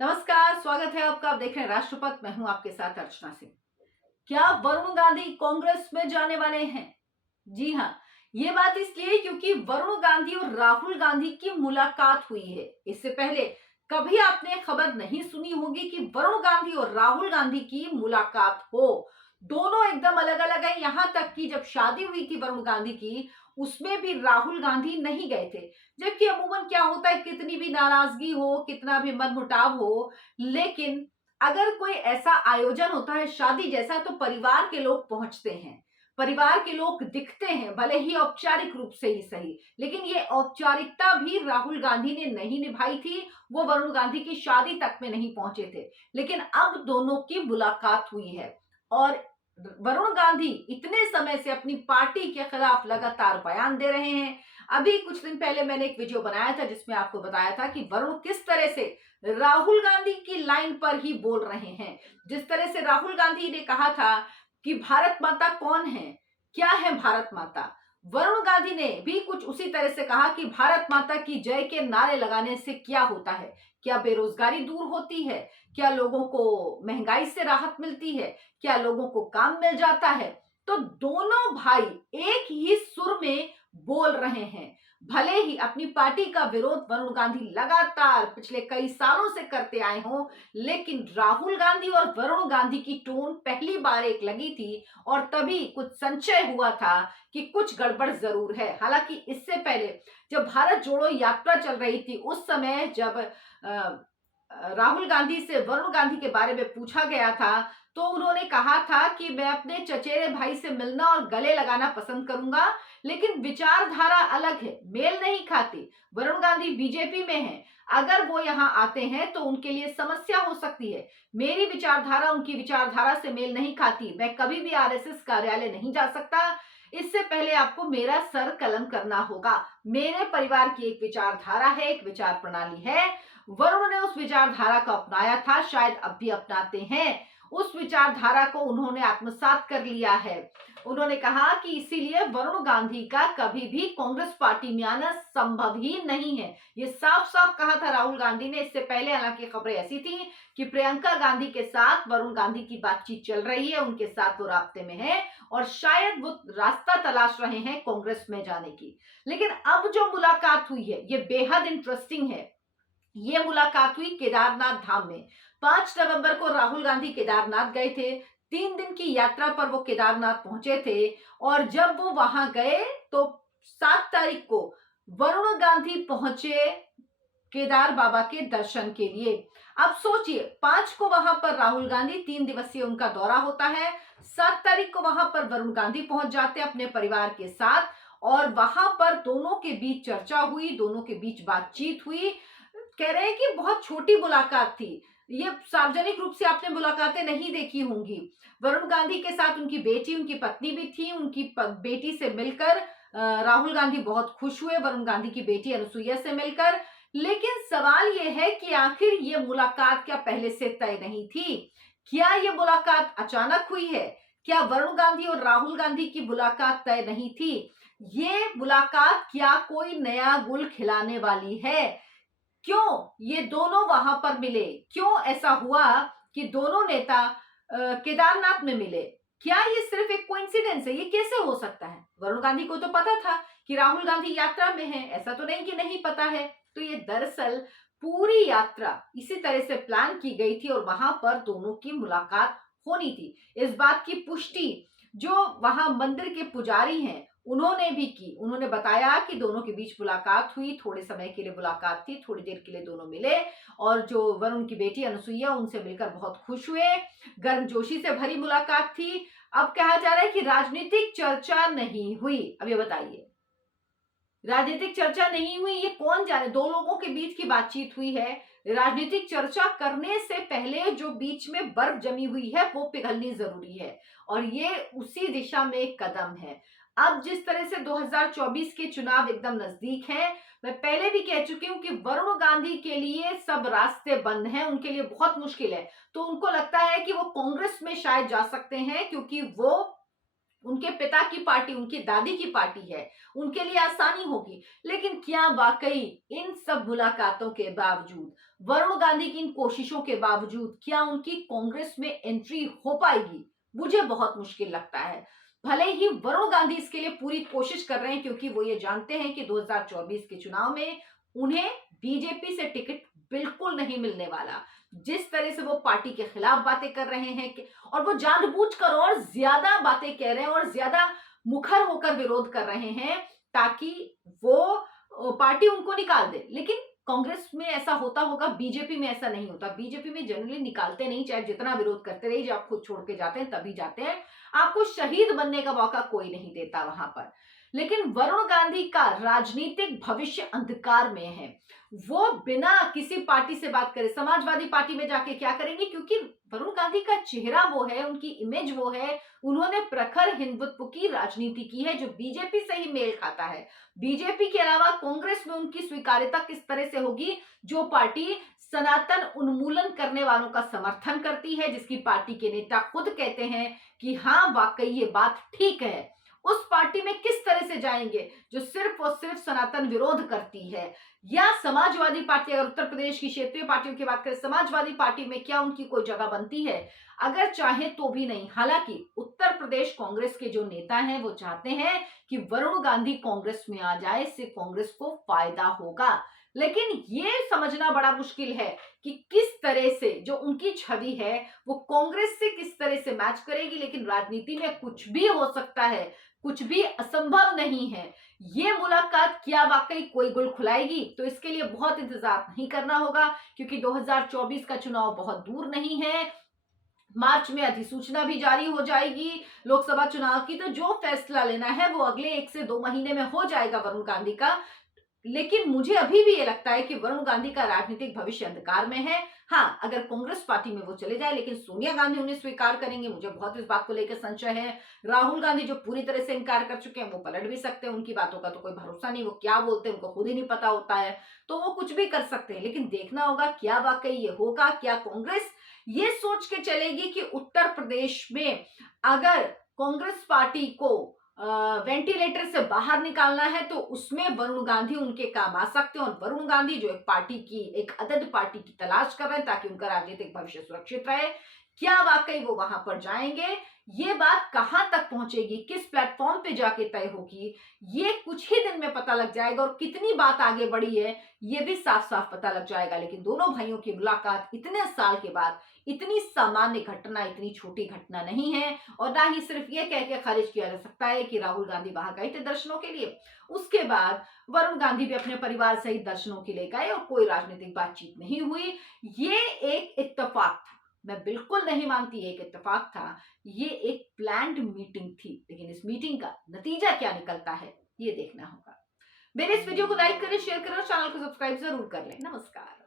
नमस्कार, स्वागत है आपका। आप देख रहे हैं राष्ट्रपति। मैं हूं आपके साथ अर्चना सिंह। क्या वरुण गांधी कांग्रेस में जाने वाले हैं? जी हाँ, ये बात इसलिए क्योंकि वरुण गांधी और राहुल गांधी की मुलाकात हुई है। इससे पहले कभी आपने खबर नहीं सुनी होगी कि वरुण गांधी और राहुल गांधी की मुलाकात हो। दोनों एकदम अलग अलग हैं। यहां तक कि जब शादी हुई थी वरुण गांधी की, उसमें भी राहुल गांधी नहीं गए थे। जबकि अमूमन क्या होता है, कितनी भी नाराजगी हो, कितना भी मनमुटाव हो, लेकिन अगर कोई ऐसा आयोजन होता है शादी जैसा, तो परिवार के लोग पहुंचते हैं, परिवार के लोग दिखते हैं, भले ही औपचारिक रूप से ही सही। लेकिन ये औपचारिकता भी राहुल गांधी ने नहीं निभाई थी। वो वरुण गांधी की शादी तक में नहीं पहुंचे थे। लेकिन अब दोनों की मुलाकात हुई है और वरुण गांधी इतने समय से अपनी पार्टी के खिलाफ लगातार बयान दे रहे हैं। अभी कुछ दिन पहले मैंने एक वीडियो बनाया था जिसमें आपको बताया था कि वरुण किस तरह से राहुल गांधी की लाइन पर ही बोल रहे हैं। जिस तरह से राहुल गांधी ने कहा था कि भारत माता कौन है, क्या है भारत माता, वरुण गांधी ने भी कुछ उसी तरह से कहा कि भारत माता की जय के नारे लगाने से क्या होता है, क्या बेरोजगारी दूर होती है, क्या लोगों को महंगाई से राहत मिलती है, क्या लोगों को काम मिल जाता है। तो दोनों भाई एक ही सुर में बोल रहे हैं। भले ही अपनी पार्टी का विरोध वरुण गांधी लगातार पिछले कई सालों से करते आए हों, लेकिन राहुल गांधी और वरुण गांधी की टोन पहली बार एक लगी थी और तभी कुछ संशय हुआ था कि कुछ गड़बड़ जरूर है। हालांकि इससे पहले जब भारत जोड़ो यात्रा चल रही थी, उस समय जब राहुल गांधी से वरुण गांधी के बारे में पूछा गया था, तो उन्होंने कहा था कि मैं अपने चचेरे भाई से मिलना और गले लगाना पसंद करूंगा, लेकिन विचारधारा अलग है, मेल नहीं खाती। वरुण गांधी बीजेपी में हैं, अगर वो यहाँ आते हैं तो उनके लिए समस्या हो सकती है। मेरी विचारधारा उनकी विचारधारा से मेल नहीं खाती, मैं कभी भी आरएसएस कार्यालय नहीं जा सकता। इससे पहले आपको मेरा सर कलम करना होगा। मेरे परिवार की एक विचारधारा है, एक विचार प्रणाली है। वरुण ने उस विचारधारा को अपनाया था, शायद अब भी अपनाते हैं। उस विचारधारा को उन्होंने आत्मसात कर लिया है। उन्होंने कहा कि इसीलिए वरुण गांधी का कभी भी कांग्रेस पार्टी में आना संभव ही नहीं है। ये साफ साफ कहा था राहुल गांधी ने। इससे पहले हालांकि खबरें ऐसी थी कि प्रियंका गांधी के साथ वरुण गांधी की बातचीत चल रही है, उनके साथ वो रास्ते में है और शायद वो रास्ता तलाश रहे हैं कांग्रेस में जाने की। लेकिन अब जो मुलाकात हुई है ये बेहद इंटरेस्टिंग है। ये मुलाकात हुई केदारनाथ धाम में। 5 नवंबर को राहुल गांधी केदारनाथ गए थे। 3 दिन की यात्रा पर वो केदारनाथ पहुंचे थे और जब वो वहां गए तो 7 तारीख को वरुण गांधी पहुंचे केदार बाबा के दर्शन के लिए। अब सोचिए, 5 को वहां पर राहुल गांधी, 3 दिवसीय उनका दौरा होता है, 7 तारीख को वहां पर वरुण गांधी पहुंच जाते अपने परिवार के साथ और वहां पर दोनों के बीच चर्चा हुई, दोनों के बीच बातचीत हुई। कह रहे हैं कि बहुत छोटी मुलाकात थी। ये सार्वजनिक रूप से आपने मुलाकातें नहीं देखी होंगी। वरुण गांधी के साथ उनकी बेटी, उनकी पत्नी भी थी। उनकी बेटी से मिलकर राहुल गांधी बहुत खुश हुए, वरुण गांधी की बेटी अनुसुईया से मिलकर। लेकिन सवाल ये है कि आखिर ये मुलाकात क्या पहले से तय नहीं थी? क्या ये मुलाकात अचानक हुई है? क्या वरुण गांधी और राहुल गांधी की मुलाकात तय नहीं थी? ये मुलाकात क्या कोई नया गुल खिलाने वाली है? क्यों ये दोनों वहां पर मिले? क्यों ऐसा हुआ कि दोनों नेता केदारनाथ में मिले? क्या ये सिर्फ एक कोइंसिडेंस है? ये कैसे हो सकता है? वरुण गांधी को तो पता था कि राहुल गांधी यात्रा में है, ऐसा तो नहीं कि नहीं पता है। तो ये दरअसल पूरी यात्रा इसी तरह से प्लान की गई थी और वहां पर दोनों की मुलाकात होनी थी। इस बात की पुष्टि जो वहां मंदिर के पुजारी हैं उन्होंने भी की। उन्होंने बताया कि दोनों के बीच मुलाकात हुई, थोड़े समय के लिए मुलाकात थी, थोड़ी देर के लिए दोनों मिले और जो वरुण की बेटी अनुसुईया, उनसे मिलकर बहुत खुश हुए। गर्मजोशी से भरी मुलाकात थी। अब कहा जा रहा है कि राजनीतिक चर्चा नहीं हुई। अब ये बताइए, राजनीतिक चर्चा नहीं हुई, ये कौन जाने? दो लोगों के बीच की बातचीत हुई है। राजनीतिक चर्चा करने से पहले जो बीच में बर्फ जमी हुई है वो पिघलनी जरूरी है और ये उसी दिशा में एक कदम है। अब जिस तरह से 2024 के चुनाव एकदम नजदीक हैं, मैं पहले भी कह चुकी हूं कि वरुण गांधी के लिए सब रास्ते बंद हैं, उनके लिए बहुत मुश्किल है। तो उनको लगता है कि वो कांग्रेस में शायद जा सकते हैं क्योंकि वो उनके पिता की पार्टी, उनकी दादी की पार्टी है, उनके लिए आसानी होगी। लेकिन क्या वाकई इन सब मुलाकातों के बावजूद, वरुण गांधी की इन कोशिशों के बावजूद क्या उनकी कांग्रेस में एंट्री हो पाएगी? मुझे बहुत मुश्किल लगता है। भले ही वरुण गांधी इसके लिए पूरी कोशिश कर रहे हैं, क्योंकि वो ये जानते हैं कि 2024 के चुनाव में उन्हें बीजेपी से टिकट बिल्कुल नहीं मिलने वाला। जिस तरह से वो पार्टी के खिलाफ बातें कर रहे हैं और वो जानबूझकर और ज्यादा बातें कह रहे हैं और ज्यादा मुखर होकर विरोध कर रहे हैं, ताकि वो पार्टी उनको निकाल दे। लेकिन कांग्रेस में ऐसा होता होगा, बीजेपी में ऐसा नहीं होता। बीजेपी में जनरली निकालते नहीं, चाहे जितना विरोध करते रहिए, जब आप खुद छोड़ के जाते हैं तभी जाते हैं। आपको शहीद बनने का मौका कोई नहीं देता वहां पर। लेकिन वरुण गांधी का राजनीतिक भविष्य अंधकार में है। वो बिना किसी पार्टी से बात करे समाजवादी पार्टी में जाके क्या करेंगे, क्योंकि वरुण गांधी का चेहरा वो है, उनकी इमेज वो है। उन्होंने प्रखर हिंदुत्व की राजनीति की है, जो बीजेपी से ही मेल खाता है। बीजेपी के अलावा कांग्रेस में उनकी स्वीकार्यता किस तरह से होगी, जो पार्टी सनातन उन्मूलन करने वालों का समर्थन करती है, जिसकी पार्टी के नेता खुद कहते हैं कि हाँ वाकई ये बात ठीक है। उस पार्टी में किस तरह से जाएंगे जो सिर्फ और सिर्फ सनातन विरोध करती है? या समाजवादी पार्टी, अगर उत्तर प्रदेश की क्षेत्रीय पार्टियों की बात करें, समाजवादी पार्टी में क्या उनकी कोई जगह बनती है? अगर चाहे तो भी नहीं। हालांकि उत्तर प्रदेश कांग्रेस के जो नेता हैं वो चाहते हैं कि वरुण गांधी कांग्रेस में आ जाए, इससे कांग्रेस को फायदा होगा। लेकिन ये समझना बड़ा मुश्किल है कि किस तरह से जो उनकी छवि है वो कांग्रेस से किस तरह से मैच करेगी। लेकिन राजनीति में कुछ भी हो सकता है, कुछ भी असंभव नहीं है। ये मुलाकात क्या वाकई कोई गुल खुलाएगी? तो इसके लिए बहुत इंतजार नहीं करना होगा, क्योंकि 2024 का चुनाव बहुत दूर नहीं है। मार्च में अधिसूचना भी जारी हो जाएगी लोकसभा चुनाव की, तो जो फैसला लेना है वो अगले 1 से 2 महीने में हो जाएगा वरुण गांधी का। लेकिन मुझे अभी भी ये लगता है कि वरुण गांधी का राजनीतिक भविष्य अंधकार में है। हाँ, अगर कांग्रेस पार्टी में वो चले जाए, लेकिन सोनिया गांधी उन्हें स्वीकार करेंगे, मुझे बहुत इस बात को लेकर संशय है। राहुल गांधी जो पूरी तरह से इनकार कर चुके हैं, वो पलट भी सकते हैं। उनकी बातों का तो कोई भरोसा नहीं, वो क्या बोलते हैं उनको खुद ही नहीं पता होता है, तो वो कुछ भी कर सकते हैं। लेकिन देखना होगा क्या वाकई ये होगा। क्या कांग्रेस ये सोच के चलेगी कि उत्तर प्रदेश में अगर कांग्रेस पार्टी को वेंटिलेटर से बाहर निकालना है तो उसमें वरुण गांधी उनके काम आ सकते हैं, और वरुण गांधी जो एक पार्टी की, एक अदद पार्टी की तलाश कर रहे हैं ताकि उनका राजनीतिक भविष्य सुरक्षित रहे। क्या वाकई वो वहां पर जाएंगे? ये बात कहां तक पहुंचेगी, किस प्लेटफॉर्म पे जाके तय होगी, ये कुछ ही दिन में पता लग जाएगा। और कितनी बात आगे बढ़ी है ये भी साफ साफ पता लग जाएगा। लेकिन दोनों भाइयों की मुलाकात इतने साल के बाद इतनी सामान्य घटना, इतनी छोटी घटना नहीं है। और ना ही सिर्फ ये कह के खारिज किया जा सकता है कि राहुल गांधी वहां गए थे दर्शनों के लिए, उसके बाद वरुण गांधी भी अपने परिवार सहित दर्शनों के लिए गए और कोई राजनीतिक बातचीत नहीं हुई। ये एक इत्तेफाक था। मैं बिल्कुल नहीं मानती एक इत्तेफाक था, ये एक प्लान्ड मीटिंग थी। लेकिन इस मीटिंग का नतीजा क्या निकलता है ये देखना होगा। मेरे इस वीडियो को लाइक करें, शेयर करें और चैनल को सब्सक्राइब जरूर कर लें। नमस्कार।